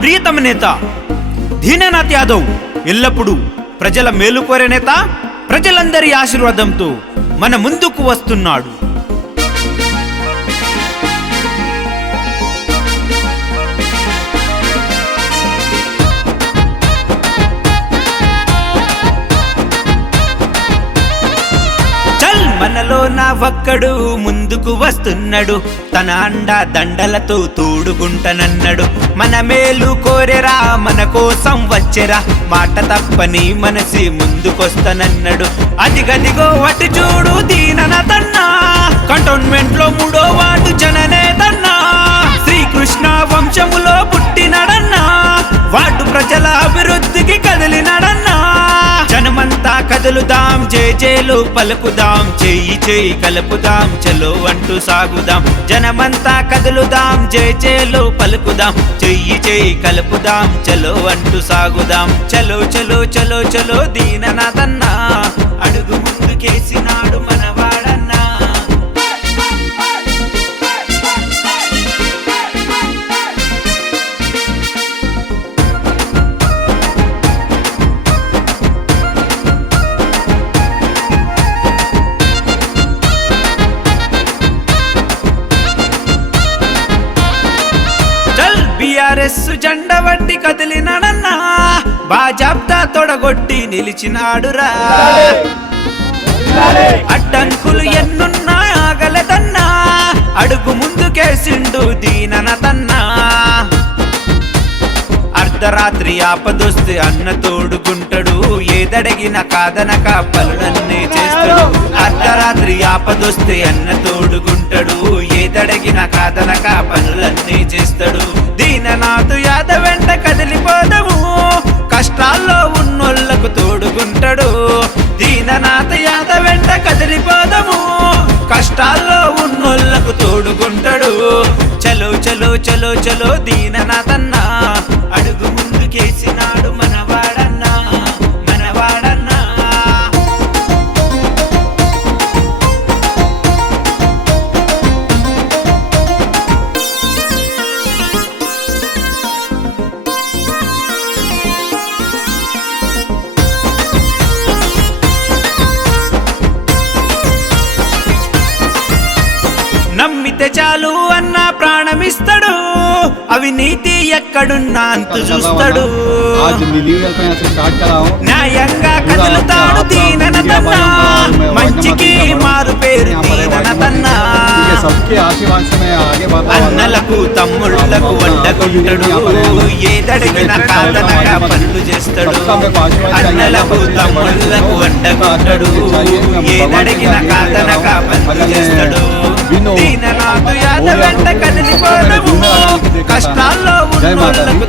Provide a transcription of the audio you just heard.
ప్రియతమ నేత దీననాథ్ యాదవ్ ఎల్లప్పుడూ ప్రజల మేలు కోరే నేత, ప్రజలందరి ఆశీర్వాదంతో మన ముందుకు వస్తున్నాడు. మనలో నా ఒక్కడు ముందుకు వస్తున్నాడు, తన అండ దండలతో తోడుకుంటనన్నాడు. మన మేలు కోరెరా, మన కోసం వచ్చెరా, మాట తప్పని మనసి ముందుకొస్తానన్నాడు. అదిగదిగో అటు చూడు దీననాథన్నా, కంటోన్మెంట్ లో 3వ వార్డు జననేతన్నా, శ్రీకృష్ణ వంశములో పుట్టినడన్నా, వార్డు ప్రజల అభివృద్ధికి కదిలినడన్నా. జనమంతా కదులుదాం, జేజేలు పలుకుదాం, చెయ్యి చెయ్యి కలుపుదాం, చలో అంటూ సాగుదాం. జనమంతా కదులుదాం, జేజేలు పలుకుదాం, చెయ్యి చెయ్యి కలుపుదాం, చలో అంటూ సాగుదాం. చలో చలో చలో చలో దీననాథన్నా, అడుగు ముందుకేసినాడు మనవాడన్నా. బీఆర్ఎస్ జెండా వట్టి కదిలినాడన్నా, బాజాబ్తా తొడగొట్టి నిలిచినాడురా. అడ్డంకులు ఎన్నున్నా ఆగలేదన్నా, అడుగు ముందుకేసిండు దీననాథన్నా. అర్ధరాత్రి ఆపదొస్తే అన్న తోడుకుంటాడు, ఏదడిగిన కాదనక పనులన్నీ చేస్తాడు. అర్ధరాత్రి ఆపదొస్తే అన్న తోడుకుంటాడు, ఏదడిగిన కాదనక పనులన్నీ చేస్తాడు. దీననాథ్ యాదవ్ వెంట కదిలిపోదాము, కష్టాల్లో ఉన్నోళ్లకు తోడుకుంటాడు. దీననాథ్ యాదవ్ వెంట కదిలిపోదాము, కష్టాల్లో ఉన్నోళ్లకు తోడుకుంటాడు. చలో చలో చలో చలో దీననాథన్నా, అడుగు ముందుకేసినాడు మనవాడన్నా, మనవాడన్నా. నమ్మితే చాలు అన్న ప్రాణమిస్తాడు, అవినీతి ఎక్కడున్నా అంతు చూస్తాడు. న్యాయంగా కదులుతాడు దీననాథన్నా, మంచికి మారు పేరు దీననాథన్నా. అన్నలకు తమ్ముళ్లకు వండకుంటాడు, ఏదడిగిన కాదనగా పనులు చేస్తాడు. అన్నలకు తమ్ముళ్లకు వండకుంటాడు, ఏదడిగిన కాదనగా పనులు చేస్తాడు. దీననాథ్ యాదవ్ వెంట కదిలిపోదాము, కష్టాల్లో ఉన్నోళ్లకు